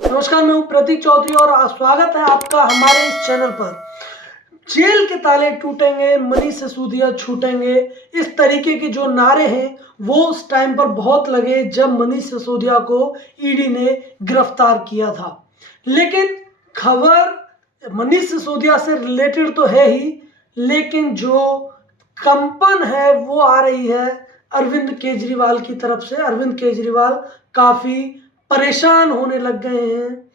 नमस्कार, मैं हूं प्रतीक चौधरी और स्वागत है आपका हमारे इस चैनल पर। जेल के ताले टूटेंगे, मनीष सिसोदिया छूटेंगे, इस तरीके के जो नारे हैं वो उस टाइम पर बहुत लगे जब मनीष सिसोदिया को ईडी ने गिरफ्तार किया था। लेकिन खबर मनीष सिसोदिया से रिलेटेड तो है ही, लेकिन जो कंपन है वो आ रही है अरविंद केजरीवाल की तरफ से। अरविंद केजरीवाल काफ़ी परेशान होने लग गए हैं।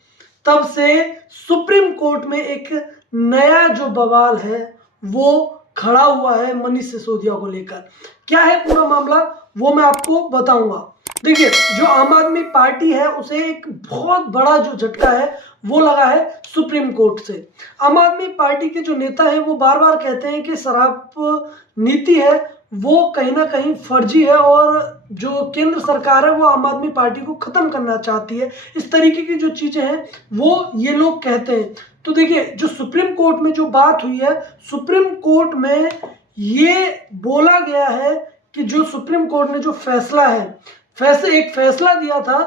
तब से सुप्रीम कोर्ट में एक नया जो बवाल है वो खड़ा हुआ है मनीष सिसोदिया को लेकर। क्या है पूरा मामला वो मैं आपको बताऊंगा। देखिए, जो आम आदमी पार्टी है उसे एक बहुत बड़ा जो झटका है वो लगा है सुप्रीम कोर्ट से। आम आदमी पार्टी के जो नेता हैं वो बार बार कहते हैं कि शराब नीति है वो कहीं ना कहीं फर्जी है और जो केंद्र सरकार है वो आम आदमी पार्टी को खत्म करना चाहती है। इस तरीके की जो चीजें हैं वो ये लोग कहते हैं। तो देखिए, जो सुप्रीम कोर्ट में जो बात हुई है, सुप्रीम कोर्ट में ये बोला गया है कि जो सुप्रीम कोर्ट ने जो फैसला है, एक फैसला दिया था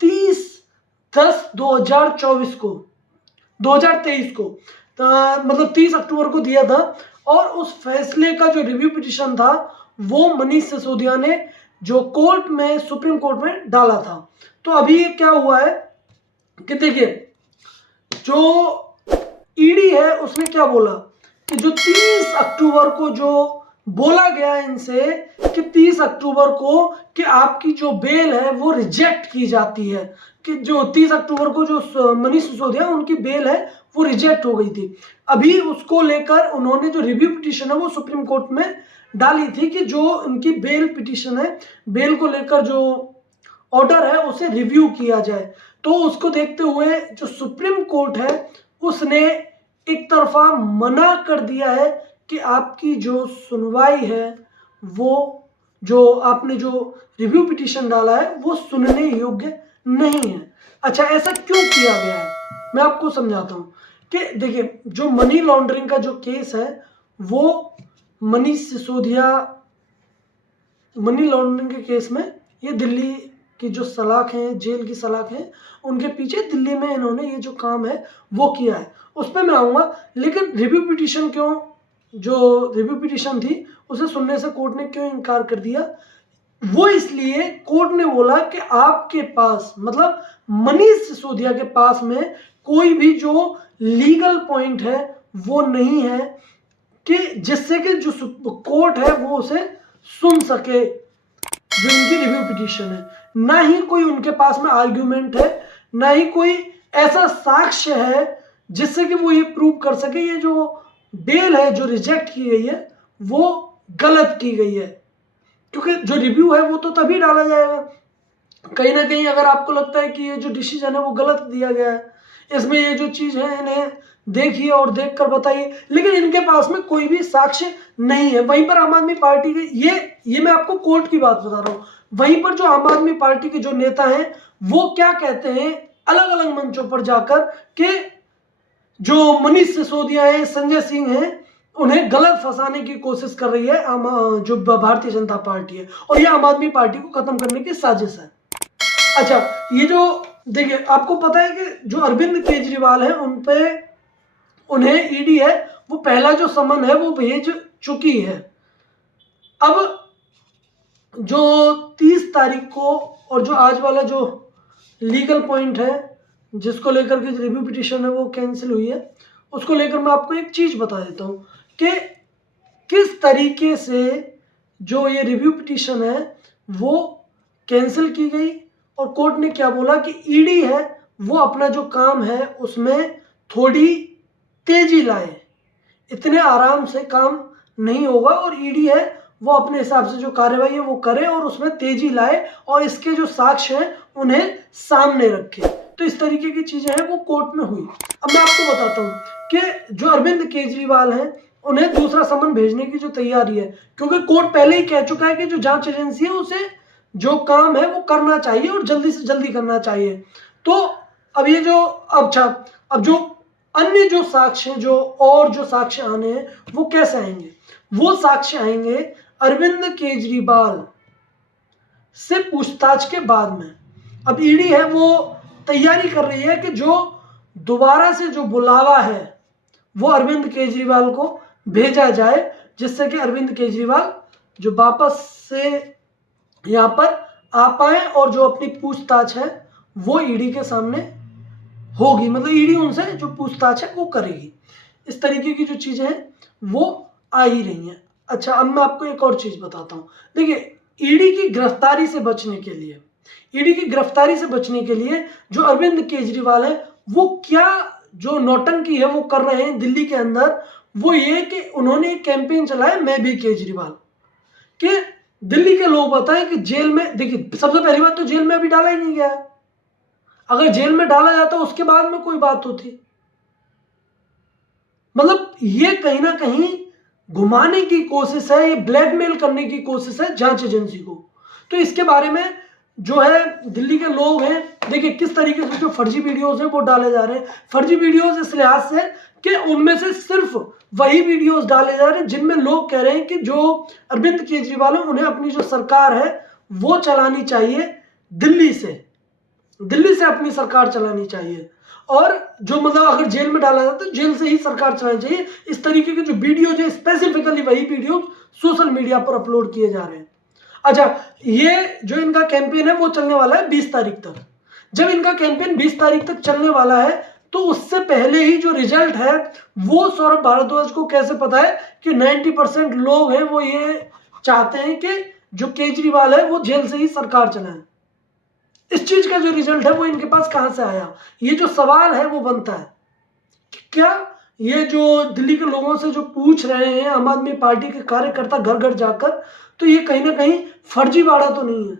30/10/2024 को, 2023 को, मतलब 30 अक्टूबर को दिया था। और उस फैसले का जो रिव्यू पिटीशन था वो मनीष सिसोदिया ने जो कोर्ट में, सुप्रीम कोर्ट में डाला था। तो अभी क्या हुआ है कि देखिए, जो ईडी है उसने क्या बोला कि जो 30 अक्टूबर को जो बोला गया इनसे कि 30 अक्टूबर को कि आपकी जो बेल है वो रिजेक्ट की जाती है, कि जो 30 अक्टूबर को जो मनीष सिसोदिया उनकी बेल है वो रिजेक्ट हो गई थी। अभी उसको लेकर उन्होंने जो रिव्यू पिटीशन है वो सुप्रीम कोर्ट में डाली थी कि जो उनकी बेल पिटीशन है, बेल को लेकर जो ऑर्डर है उसे रिव्यू किया जाए। तो उसको देखते हुए जो सुप्रीम कोर्ट है उसने एक तरफा मना कर दिया है कि आपकी जो सुनवाई है वो, जो आपने जो रिव्यू पिटीशन डाला है वो सुनने योग्य नहीं है। अच्छा, ऐसा क्यों किया गया है मैं आपको समझाता हूँ। कि देखिए, जो मनी लॉन्ड्रिंग का जो केस है वो मनीष सिसोदिया, मनी लॉन्ड्रिंग के केस में ये दिल्ली की जो सलाख हैं, जेल की सलाख हैं, उनके पीछे दिल्ली में इन्होंने ये जो काम है वो किया है, उस पर मैं आऊँगा। लेकिन रिव्यू पिटीशन क्यों, जो रिव्यू पिटीशन थी उसे सुनने से कोर्ट ने क्यों इनकार कर दिया? वो इसलिए कोर्ट ने बोला कि आपके पास, मतलब मनीष सिसोदिया के पास में कोई भी जो लीगल पॉइंट है वो नहीं है कि जिससे कि जो कोर्ट है वो उसे सुन सके, जो इनकी रिव्यू पिटीशन है। ना ही कोई उनके पास में आर्ग्यूमेंट है, ना ही कोई ऐसा साक्ष्य है जिससे कि वो ये प्रूव कर सके ये जो बेल है जो रिजेक्ट की गई है वो गलत की गई है। क्योंकि जो रिव्यू है वो तो तभी डाला जाएगा कहीं ना कहीं अगर आपको लगता है कि ये जो डिसीजन है वो गलत दिया गया है, इसमें ये जो चीज़ है इन्हें देखिए और देखकर बताइए। लेकिन इनके पास में कोई भी साक्ष्य नहीं है। वहीं पर आम आदमी पार्टी के, ये मैं आपको कोर्ट की बात बता रहा हूँ, वहीं पर जो आम आदमी पार्टी के जो नेता हैं वो क्या कहते हैं अलग अलग मंचों पर जाकर कि जो मनीष सिसोदिया है, संजय सिंह है, उन्हें गलत फंसाने की कोशिश कर रही है जो भारतीय जनता पार्टी है, और ये आम आदमी पार्टी को खत्म करने की साजिश है। अच्छा, ये जो देखिए, आपको पता है कि जो अरविंद केजरीवाल है उन पे, उन्हें ईडी है वो पहला जो समन है वो भेज चुकी है। अब जो 30 तारीख को और जो आज वाला जो लीगल पॉइंट है जिसको लेकर के रिव्यू पिटीशन है वो कैंसिल हुई है, उसको लेकर मैं आपको एक चीज़ बता देता हूँ कि किस तरीके से जो ये रिव्यू पिटीशन है वो कैंसिल की गई और कोर्ट ने क्या बोला कि ईडी है वो अपना जो काम है उसमें थोड़ी तेजी लाए, इतने आराम से काम नहीं होगा और ईडी है वो अपने हिसाब से जो कार्रवाई है वो करे और उसमें तेजी लाए और इसके जो साक्ष्य हैं उन्हें सामने रखे। तो इस तरीके की चीजें हैं वो कोर्ट में हुई। अब मैं आपको बताता हूँ कि जो अरविंद केजरीवाल हैं उन्हें दूसरा समन भेजने की जो तैयारी है, क्योंकि कोर्ट पहले ही कह चुका है कि जो जांच एजेंसी है उसे जो काम है वो करना चाहिए और जल्दी से जल्दी करना चाहिए। तो अब ये जो अब जो अन्य जो साक्ष्य जो और जो साक्ष्य आने हैं वो कैसे आएंगे? वो साक्ष्य आएंगे अरविंद केजरीवाल से पूछताछ के बाद में। अब ईडी है वो तैयारी कर रही है कि जो दोबारा से जो बुलावा है वो अरविंद केजरीवाल को भेजा जाए, जिससे कि अरविंद केजरीवाल जो वापस से यहाँ पर आ पाए और जो अपनी पूछताछ है वो ईडी के सामने होगी, मतलब ईडी उनसे जो पूछताछ है वो करेगी। इस तरीके की जो चीज़ें हैं वो आ ही रही हैं। अच्छा, अब मैं आपको एक और चीज़ बताता हूँ। देखिए, ईडी की गिरफ्तारी से बचने के लिए जो अरविंद केजरीवाल है वो क्या जो नौटंकी है वो कर रहे हैं दिल्ली के अंदर, वो ये कि उन्होंने एक कैंपेन चलाया मैं भी केजरीवाल, कि दिल्ली के लोग बताएं कि जेल में, देखिए सबसे पहली बात तो जेल में अभी डाला ही नहीं गया। अगर जेल में डाला जाता उसके बाद में कोई बात होती। मतलब ये कहीं ना कहीं घुमाने की कोशिश है, ये ब्लैकमेल करने की कोशिश है जांच एजेंसी को। तो इसके बारे में जो है दिल्ली के लोग हैं, देखिए किस तरीके से जो फर्जी वीडियोस हैं वो डाले जा रहे हैं। फर्जी वीडियोस इस लिहाज से कि उनमें से सिर्फ वही वीडियोस डाले जा रहे हैं जिनमें लोग कह रहे हैं कि जो अरविंद केजरीवाल है उन्हें अपनी जो सरकार है वो चलानी चाहिए दिल्ली से अपनी सरकार चलानी चाहिए, और जो मतलब अगर जेल में डाला जाता तो जेल से ही सरकार चलानी चाहिए। इस तरीके के जो वीडियो जो स्पेसिफिकली वही वीडियो सोशल मीडिया पर अपलोड किए जा रहे हैं। अच्छा, ये जो इनका कैंपेन है वो चलने वाला है 20 तारीख तक। जब इनका कैंपेन 20 तारीख तक चलने वाला है तो उससे पहले ही जो रिजल्ट है वो सौरभ भारद्वाज को कैसे पता है कि 90% लोग हैं वो ये चाहते हैं कि जो केजरीवाल है वो जेल से ही सरकार चलाए। इस चीज का जो रिजल्ट है वो इनके पास कहां से आया, ये जो सवाल है वो बनता है कि क्या ये जो दिल्ली के लोगों से जो पूछ रहे हैं आम आदमी पार्टी के कार्यकर्ता घर घर जाकर, तो ये कहीं ना कहीं फर्जीवाड़ा तो नहीं है।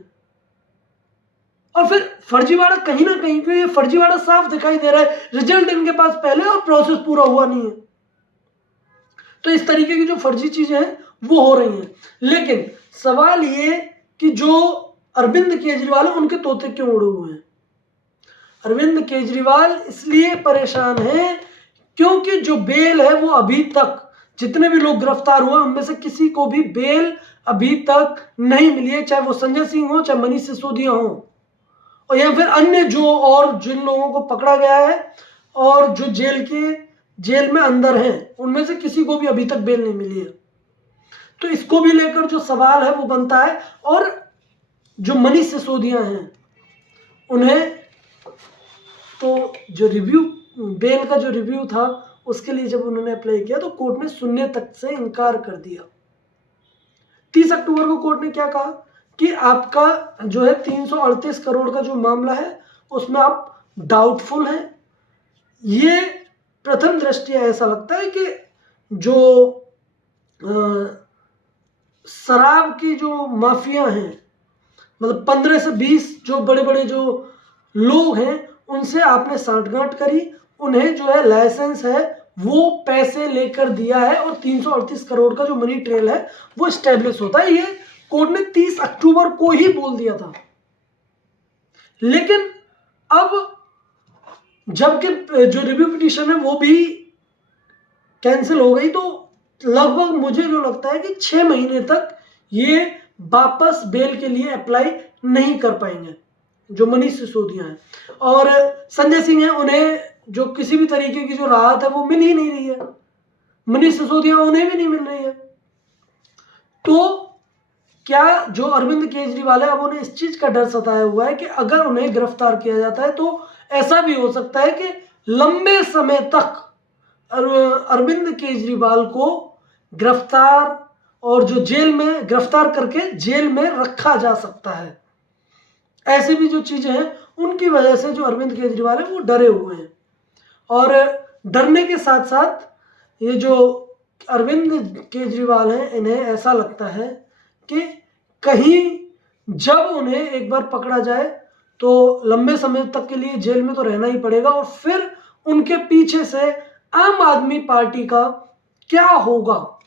और फिर फर्जीवाड़ा कहीं ना कहीं, क्योंकि ये फर्जीवाड़ा साफ दिखाई दे रहा है, रिजल्ट इनके पास पहले और प्रोसेस पूरा हुआ नहीं है। तो इस तरीके की जो फर्जी चीजें हैं वो हो रही हैं। लेकिन सवाल ये कि जो अरविंद केजरीवाल है उनके तोते क्यों उड़े हुए हैं। अरविंद केजरीवाल इसलिए परेशान हैं क्योंकि जो बेल है वो अभी तक, जितने भी लोग गिरफ्तार हुए उनमें से किसी को भी बेल अभी तक नहीं मिली है, चाहे वो संजय सिंह हो, चाहे मनीष सिसोदिया हो, और या फिर अन्य जो और जिन लोगों को पकड़ा गया है और जो जेल में अंदर हैं उनमें से किसी को भी अभी तक बेल नहीं मिली है। तो इसको भी लेकर जो सवाल है वो बनता है। और जो मनीष सिसोदिया हैं उन्हें तो जो बेल का जो रिव्यू था उसके लिए जब उन्होंने अप्लाई किया तो कोर्ट ने सुनने तक से इनकार कर दिया। 30 अक्टूबर को कोर्ट ने क्या कहा कि आपका जो है 338 करोड़ का जो मामला है उसमें आप डाउटफुल हैं। ये प्रथम दृष्टया ऐसा लगता है कि जो शराब की जो माफिया हैं, मतलब 15 से 20 जो बड़े बड़े जो लोग हैं उनसे आपने सांठगांठ करी, उन्हें जो है लाइसेंस है वो पैसे लेकर दिया है और 338 करोड़ का जो मनी ट्रेल है वो स्टैब्लिश होता है। ये कोर्ट ने 30 अक्टूबर को ही बोल दिया था। लेकिन अब जबकि जो रिव्यू पिटीशन है वो भी कैंसिल हो गई, तो लगभग मुझे जो लगता है कि 6 महीने तक ये वापस बेल के लिए अप्लाई नहीं कर पाएंगे जो मनीष सिसोदिया हैं। और संजय सिंह है, उन्हें जो किसी भी तरीके की जो राहत है वो मिल ही नहीं रही है, मनीष सिसोदिया उन्हें भी नहीं मिल रही है। तो क्या जो अरविंद केजरीवाल है अब उन्हें इस चीज का डर सताया हुआ है कि अगर उन्हें गिरफ्तार किया जाता है तो ऐसा भी हो सकता है कि लंबे समय तक अरविंद केजरीवाल को गिरफ्तार और जो जेल में गिरफ्तार करके जेल में रखा जा सकता है। ऐसी भी जो चीजें हैं उनकी वजह से जो अरविंद केजरीवाल है वो डरे हुए हैं। और डरने के साथ साथ ये जो अरविंद केजरीवाल हैं इन्हें ऐसा लगता है कि कहीं जब उन्हें एक बार पकड़ा जाए तो लंबे समय तक के लिए जेल में तो रहना ही पड़ेगा, और फिर उनके पीछे से आम आदमी पार्टी का क्या होगा,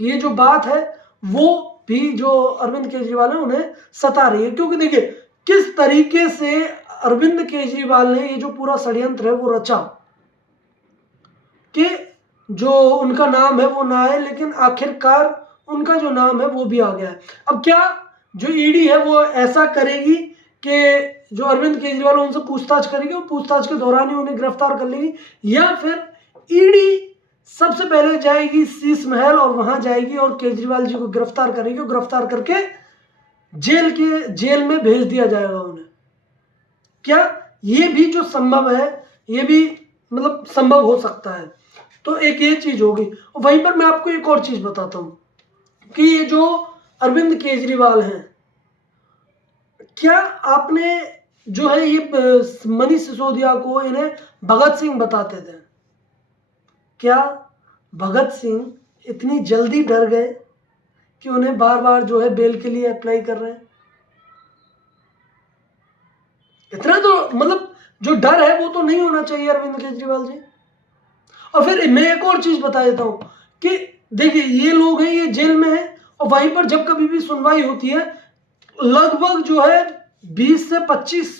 ये जो बात है वो भी जो अरविंद केजरीवाल है उन्हें सता रही है। क्योंकि देखिए किस तरीके से अरविंद केजरीवाल ने ये जो पूरा षड्यंत्र है वो रचा कि जो उनका नाम है वो ना आए, लेकिन आखिरकार उनका जो नाम है वो भी आ गया है। अब क्या जो ईडी है वो ऐसा करेगी कि जो अरविंद केजरीवाल उनसे पूछताछ करेगी, वो पूछताछ के दौरान ही उन्हें गिरफ्तार कर लेगी, या फिर ईडी सबसे पहले जाएगी शीश महल और वहां जाएगी और केजरीवाल जी को गिरफ्तार करेगी, गिरफ्तार करके जेल में भेज दिया जाएगा उन्हें। क्या ये भी जो संभव है, ये भी मतलब संभव हो सकता है। तो एक ये चीज होगी। और वहीं पर मैं आपको एक और चीज बताता हूं कि ये जो अरविंद केजरीवाल हैं, क्या आपने जो है ये मनीष सिसोदिया को इन्हें भगत सिंह बताते थे, क्या भगत सिंह इतनी जल्दी डर गए कि उन्हें बार बार जो है बेल के लिए अप्लाई कर रहे हैं? इतना तो मतलब जो डर है वो तो नहीं होना चाहिए अरविंद केजरीवाल जी। और फिर मैं एक और चीज बता देता हूं कि देखिए ये लोग हैं, ये जेल में हैं, और वहीं पर जब कभी भी सुनवाई होती है लगभग जो है 20 से 25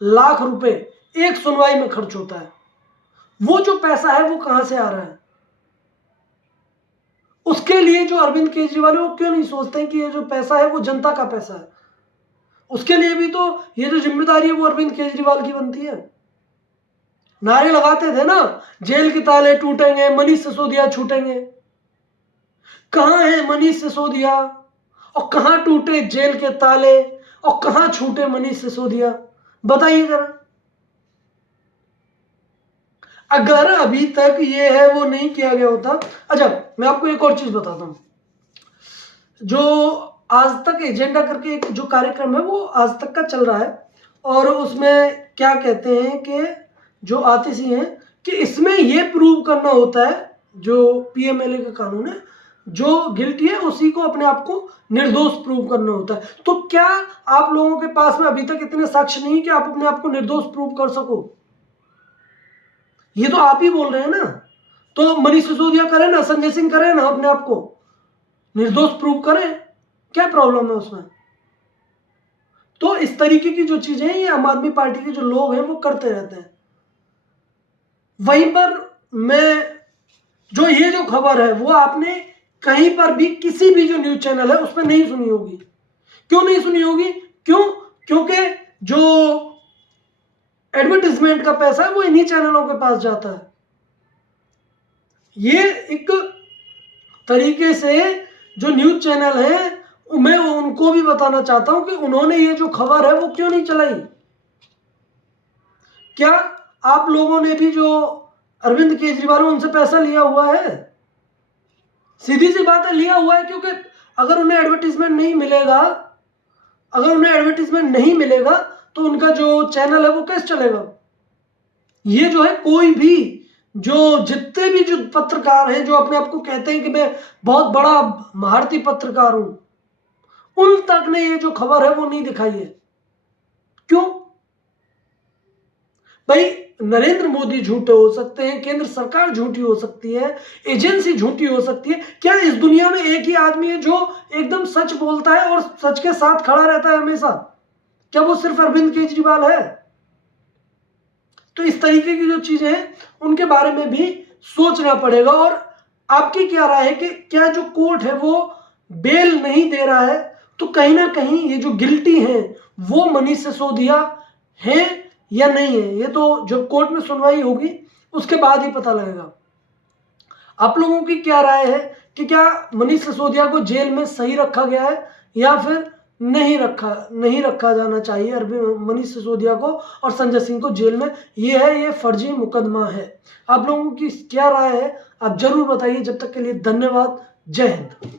लाख रुपए एक सुनवाई में खर्च होता है। वो जो पैसा है वो कहां से आ रहा है? उसके लिए जो अरविंद केजरीवाल है वो क्यों नहीं सोचते हैं कि ये जो पैसा है वो जनता का पैसा है? उसके लिए भी तो ये जो जिम्मेदारी है वो अरविंद केजरीवाल की बनती है। नारे लगाते थे ना, जेल के ताले टूटेंगे, मनीष सिसोदिया छूटेंगे। कहां है मनीष सिसोदिया, और कहां टूटे जेल के ताले, और कहां छूटे मनीष सिसोदिया? बताइए जरा। अगर अभी तक ये है वो नहीं किया गया होता। अच्छा, मैं आपको एक और चीज बताता हूं। जो आज तक एजेंडा करके एक जो कार्यक्रम है वो आज तक का चल रहा है, और उसमें क्या कहते हैं कि जो आतिशी हैं कि इसमें ये प्रूव करना होता है, जो पीएमएलए का कानून है, जो गिल्टी है उसी को अपने आप को निर्दोष प्रूव करना होता है। तो क्या आप लोगों के पास में अभी तक इतने साक्ष्य नहीं कि आप अपने आप को निर्दोष प्रूव कर सको? ये तो आप ही बोल रहे हैं ना। तो मनीष सिसोदिया करें ना, संजय सिंह करें ना, अपने आप को निर्दोष प्रूव करें, क्या प्रॉब्लम है उसमें? तो इस तरीके की जो चीजें हैं ये आम आदमी पार्टी के जो लोग हैं वो करते रहते हैं। वहीं पर मैं जो ये जो खबर है वो आपने कहीं पर भी किसी भी जो न्यूज चैनल है उसमें नहीं सुनी होगी। क्यों नहीं सुनी होगी? क्योंकि जो एडवर्टाइजमेंट का पैसा है वो इन्हीं चैनलों के पास जाता है। ये एक तरीके से जो न्यूज चैनल है मैं उनको भी बताना चाहता हूं कि उन्होंने ये जो खबर है वो क्यों नहीं चलाई। क्या आप लोगों ने भी जो अरविंद केजरीवाल उनसे पैसा लिया हुआ है? सीधी सी बात है, लिया हुआ है। क्योंकि अगर उन्हें एडवर्टाइजमेंट नहीं मिलेगा तो उनका जो चैनल है वो कैसे चलेगा? ये जो है कोई भी जो जितने भी जो पत्रकार हैं जो अपने आप को कहते हैं कि मैं बहुत बड़ा भारतीय पत्रकार हूं, उन तक ने ये जो खबर है वो नहीं दिखाई है। क्यों भाई? नरेंद्र मोदी झूठे हो सकते हैं, केंद्र सरकार झूठी हो सकती है, एजेंसी झूठी हो सकती है, क्या इस दुनिया में एक ही आदमी है जो एकदम सच बोलता है और सच के साथ खड़ा रहता है हमेशा? क्या वो सिर्फ अरविंद केजरीवाल है? तो इस तरीके की जो चीजें हैं उनके बारे में भी सोचना पड़ेगा। और आपकी क्या राय है कि क्या जो कोर्ट है वो बेल नहीं दे रहा है, तो कहीं ना कहीं ये जो गिल्टी हैं वो मनीष सिसोदिया हैं या नहीं है? ये तो जब कोर्ट में सुनवाई होगी उसके बाद ही पता लगेगा। आप लोगों की क्या राय है कि क्या मनीष सिसोदिया को जेल में सही रखा गया है या फिर नहीं रखा जाना चाहिए मनीष सिसोदिया को और संजय सिंह को जेल में? ये फर्जी मुकदमा है। आप लोगों की क्या राय है आप जरूर बताइए। जब तक के लिए धन्यवाद। जय हिंद।